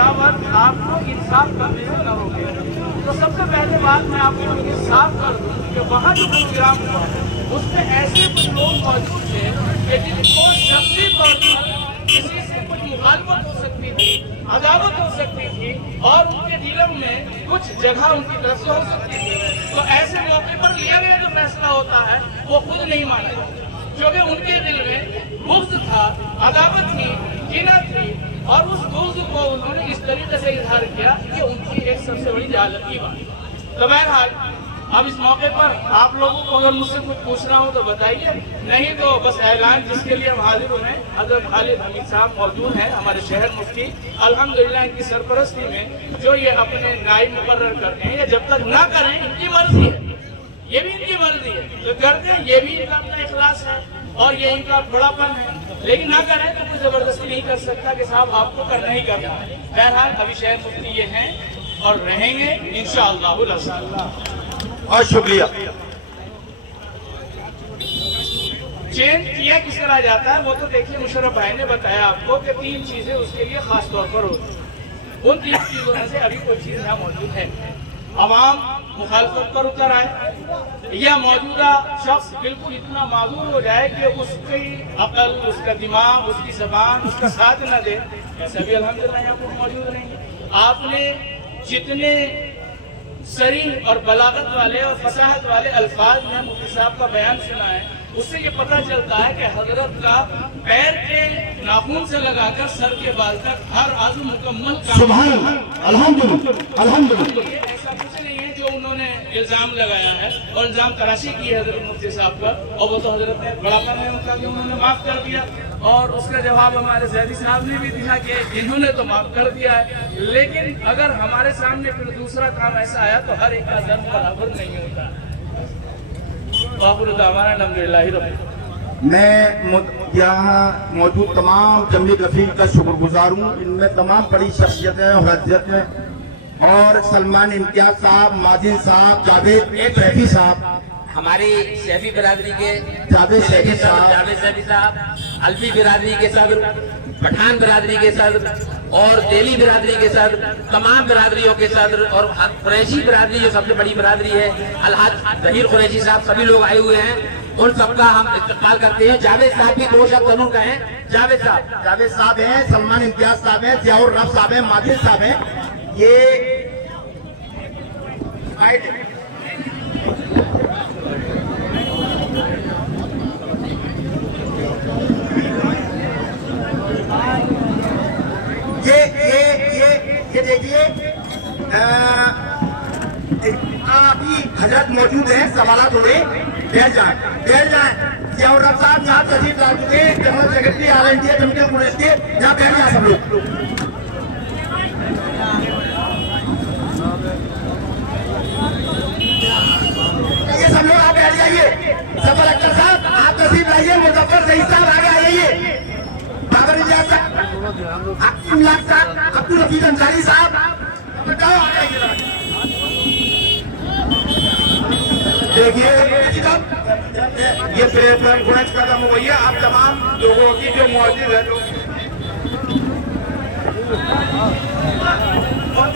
बगावत आपको इंसाफ करने से न रोके। तो सबसे पहले बात मैं आपको ये साफ कर दूं कि वहाँ जो प्रोग्राम हुआ उसमें ऐसे कुछ लोग मौजूद थे कि जिनको शख्सी तौर पर किसी से कुछ मुखालफत हो सकती थी, अदावत हो सकती थी और उनके दिलों में कुछ जगह उनकी तरफ से हो सकती थी। तो ऐसे मौके पर लिया गया जो फैसला होता है वो खुद नहीं माना जाता, क्योंकि उनके दिल में बुग़्ज़ था, अदावत थी, कीना थी और उस बुग़्ज़ को उन्होंने इस तरीके से इजहार किया कि उनकी एक सबसे बड़ी जालत की बात। तो बहरहाल अब इस मौके पर आप लोगों को अगर मुझसे कुछ पूछना हो तो बताइए, नहीं तो बस ऐलान जिसके लिए हम हाजिर हुए हैं। हज़रत खालिद हमीद साहब मौजूद हैं, हमारे शहर मुफ्ती, अल्हम्दुलिल्लाह इनकी सरपरस्ती में जो ये अपने नाइब मुकर्रर करते हैं, या जब तक ना करें इनकी मर्जी है, ये भी इनकी मर्जी है, तो करते हैं, ये भी इनका अपना इखलास है और ये इनका बड़ापन है। लेकिन ना करें तो कोई जबरदस्ती नहीं कर सकता कि साहब आपको करना ही करना है। बहरहाल अभी शहर मुफ्ती ये हैं और रहेंगे इंशाअल्लाह। और शुक्रिया। चेंज किया किस तरह जाता है वो तो देखिए, मुशर्रफ भाई ने बताया आपको कि 3 चीजें उसके लिए खास तौर पर होती हैं। उन 3 चीजों में से अभी कोई चीज यहाँ मौजूद है, अवाम मुखालफत पर उतर आए या मौजूदा शख्स बिल्कुल इतना माजूर हो जाए कि उसकी अकल, उसका दिमाग, उसकी जबान उसका साथ न दे, ऐसा भी अल्हम्दुलिल्लाह यहाँ पर मौजूद नहीं। आपने जितने सरी और बलागत वाले और फसाहत वाले अल्फाज में मुफ्ती साहब का बयान सुना है, उससे ये पता चलता है कि हजरत का पैर के नाखून से लगाकर सर के बाल तक हर आजू मुकम्मल सुभान अल्हम्दुलिल्लाह अल्हम्दुलिल्लाह। ऐसा कुछ नहीं है जो उन्होंने इल्जाम लगाया है और इल्जाम तराशी की है हजरत मुफ्ती साहब पर, और वो तो हजरत ने बड़ापन है उनका कि उन्होंने माफ कर दिया, और उसका जवाब हमारे ज़ैदी साहब ने भी दिया कि इन्होंने तो माफ कर दिया है। लेकिन अगर हमारे सामने फिर दूसरा काम ऐसा आया तो हर एक का दर्द बराबर नहीं होता। मैं यहाँ मौजूद तमाम जमली गफीर का शुक्रगुजार हूँ। इनमें तमाम बड़ी शख्सियतें और हज़रतें और सलमान इम्तियाज साहब, माजिद साहब, जावेद सैफी साहब, हमारी सैफी बिरादरी के जावेद सैफी साहब, जावेद सैफी साहब, अल्फी बिरादरी के सदर, पठान बिरादरी के सदर और दिल्ली बिरादरी के सदर, तमाम बिरादरियों के सदर और कुरैशी बिरादरी जो सबसे बड़ी बिरादरी है, अलहाज जहीर कुरैशी साहब, सभी लोग आए हुए हैं। उन सबका हम इस्तेमाल करते हैं। जावेद साहब भी 2 शब्द जरूर कहें। जावेद साहब हैं, सलमान इम्तियाज साहब हैं, जियाउर रब साहब हैं, माजिद साहब हैं। ये देखिए अभी हजरत मौजूद है, सवाल थोड़े बैठ जाए। जियाउर रब साहब यहाँ तशरीफ ला चुके हैं, जनरल सेक्रेटरी ऑल इंडिया जमहूरियत कुरैश के, यहाँ बैठ जाए सब लोग। ये सब लोग आप बैठ जाइए। सफर अख्तर साहब आप तशरीफ लाइए, मुजफ्फर सईद साहब आगे आइए, बाबर इजाज साहब, अब्दुल हफीज अंसारी साहब, देखिए ये प्रेस कॉन्फ्रेंस का काम हुई है। आप तमाम लोगों की जो मौजूद है, कौन